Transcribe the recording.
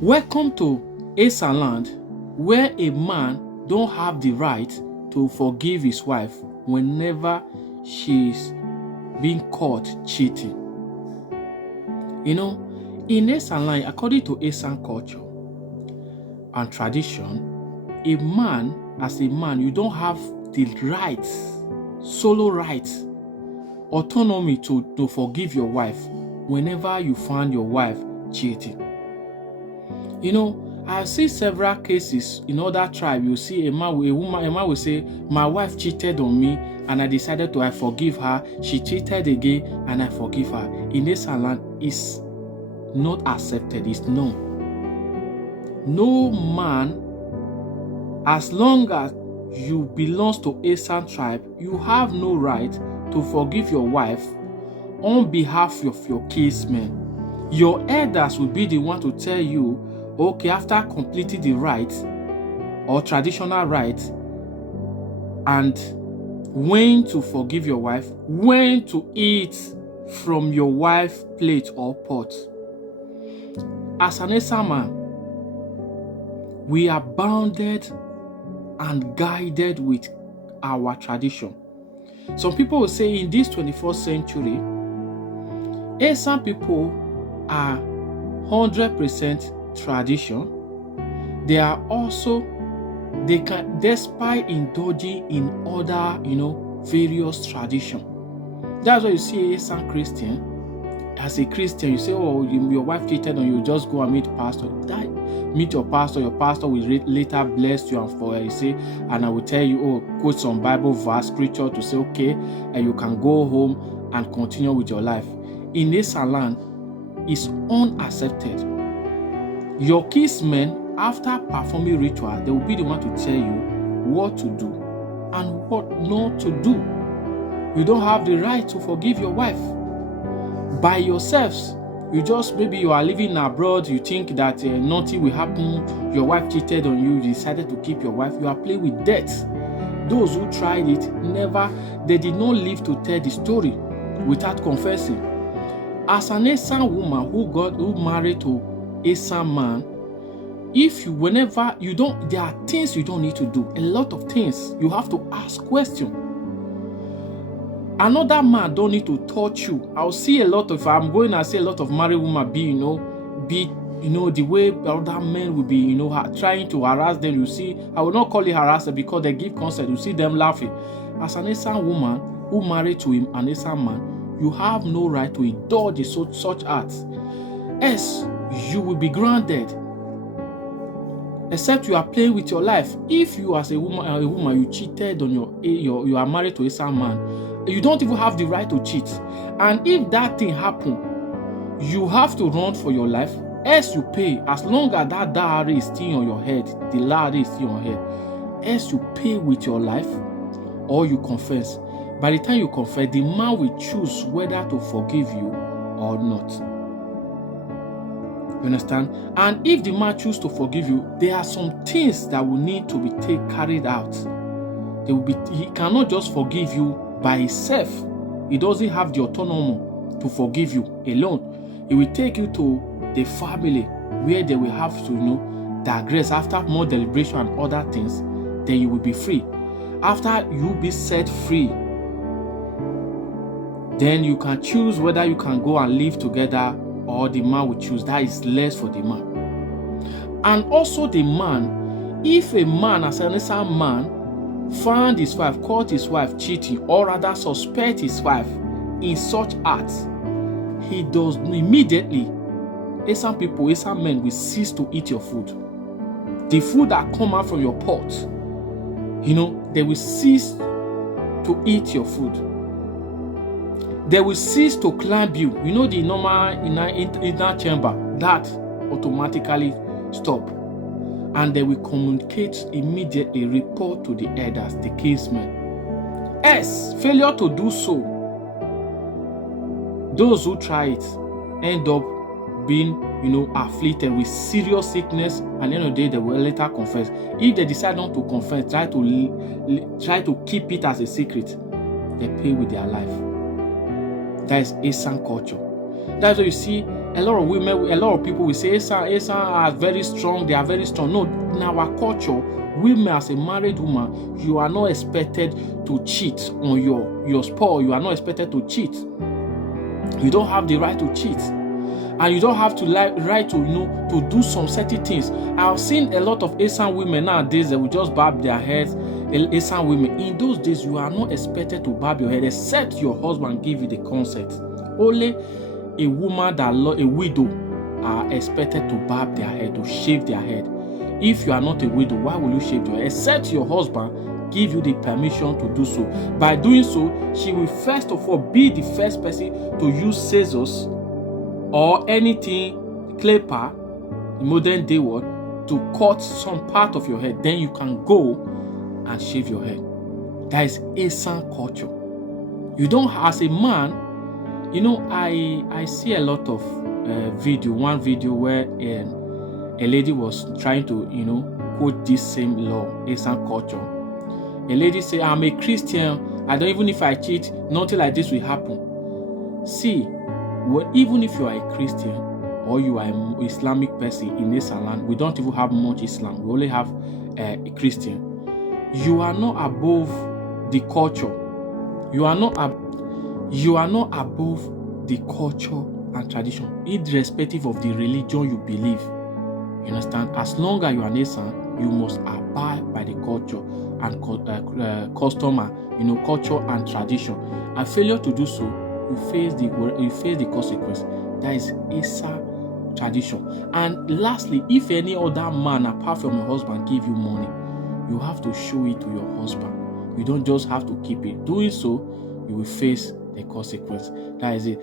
Welcome to Esan land, where a man don't have the right to forgive his wife whenever she's being caught cheating. You know, in Esan land, according to Esan culture and tradition, a man, as a man, you don't have the right, solo right, autonomy to forgive your wife whenever you find your wife cheating. You know, I've seen several cases in other tribes. You see a man will say, my wife cheated on me and I decided I forgive her. She cheated again and I forgive her. In this land, it's not accepted. It's no. No man, as long as you belong to Esan tribe, you have no right to forgive your wife on behalf of your kinsmen. Your elders will be the one to tell you, okay, after completing the rite or traditional rite, and when to forgive your wife, when to eat from your wife's plate or pot. As an Esan man, we are bounded and guided with our tradition. Some people will say in this 21st century, Esan people are 100% tradition. They are also, they can, despite indulging in other, various tradition. That's why you see Esan Christian. As a Christian, you say, oh, your wife cheated on you, just go and meet pastor. Meet your pastor will later bless you, and for you say, and I will tell you, oh, quote some Bible verse, scripture to say, okay, and you can go home and continue with your life. In Esan land, it's unaccepted. Your kinsmen, after performing ritual, they will be the one to tell you what to do and what not to do. You don't have the right to forgive your wife. By yourselves, maybe you are living abroad, you think that nothing will happen, your wife cheated on you, you decided to keep your wife, you are playing with death. Those who tried it, they did not live to tell the story without confessing. As an Esan woman who married to Esan man, there are things you don't need to do. A lot of things you have to ask questions. Another man don't need to touch you. I'll see a lot of married women the way other men will be, trying to harass them. You see, I will not call it harassment because they give consent. You see them laughing. As an Esan woman who married to an Esan man, you have no right to indulge in such acts. Else, you will be grounded. Except you are playing with your life. If you as a woman, you cheated on you are married to a Esan man, you don't even have the right to cheat. And if that thing happen, you have to run for your life. Else you pay. As long as that dowry is still on your head, the dowry is still on your head. Else you pay with your life, or you confess. By the time you confess, the man will choose whether to forgive you or not. You understand? And if the man chooses to forgive you, there are some things that will need to be carried out. He cannot just forgive you by himself. He doesn't have the autonomy to forgive you alone. He will take you to the family where they will have to, digress after more deliberation and other things. Then you will be free. After you be set free, then you can choose whether you can go and live together, or the man will choose. That is less for the man. And also the man, if a man, as an Esan man, found his wife, caught his wife cheating, or rather suspect his wife in such acts, he does immediately, Esan men will cease to eat your food. The food that come out from your pot, they will cease to eat your food. They will cease to climb you. The normal inner chamber, that automatically stop. And they will communicate immediately, report to the elders, the kinsmen. As failure to do so, those who try it end up being, afflicted with serious sickness, and at the end of the day, they will later confess. If they decide not to confess, try to keep it as a secret, they pay with their life. That is Esan culture. That's why you see a lot of women, a lot of people will say, Esan are very strong, they are very strong. No, in our culture, women as a married woman, you are not expected to cheat on your spouse. You are not expected to cheat. You don't have the right to cheat. And you don't have to right to do some certain things. I've seen a lot of Esan women nowadays that will just barb their heads. Esan women, in those days, you are not expected to barb your head except your husband give you the consent. Only a woman that a widow are expected to barb their head, to shave their head. If you are not a widow, why will you shave your head? Except your husband give you the permission to do so. By doing so, she will first of all be the first person to use scissors or anything clipper, in modern day word, to cut some part of your head. Then you can go and shave your head. That is Esan culture. You don't, as a man, I see a lot of one video where a lady was trying to quote this same law, Esan culture. A lady say, I'm a Christian, I don't, even if I cheat, nothing like this will happen. See, well, even if you are a Christian or you are an Islamic person in this land, we don't even have much Islam. We only have a Christian. You are not above the culture. You are not above the culture and tradition, irrespective of the religion you believe. You understand? As long as you are an Esan, you must abide by the culture and custom, culture and tradition. And failure to do so, you face the consequence. That is Esan tradition. And lastly, if any other man apart from your husband give you money, you have to show it to your husband. You don't just have to keep it. Doing so, you will face the consequence. That is it.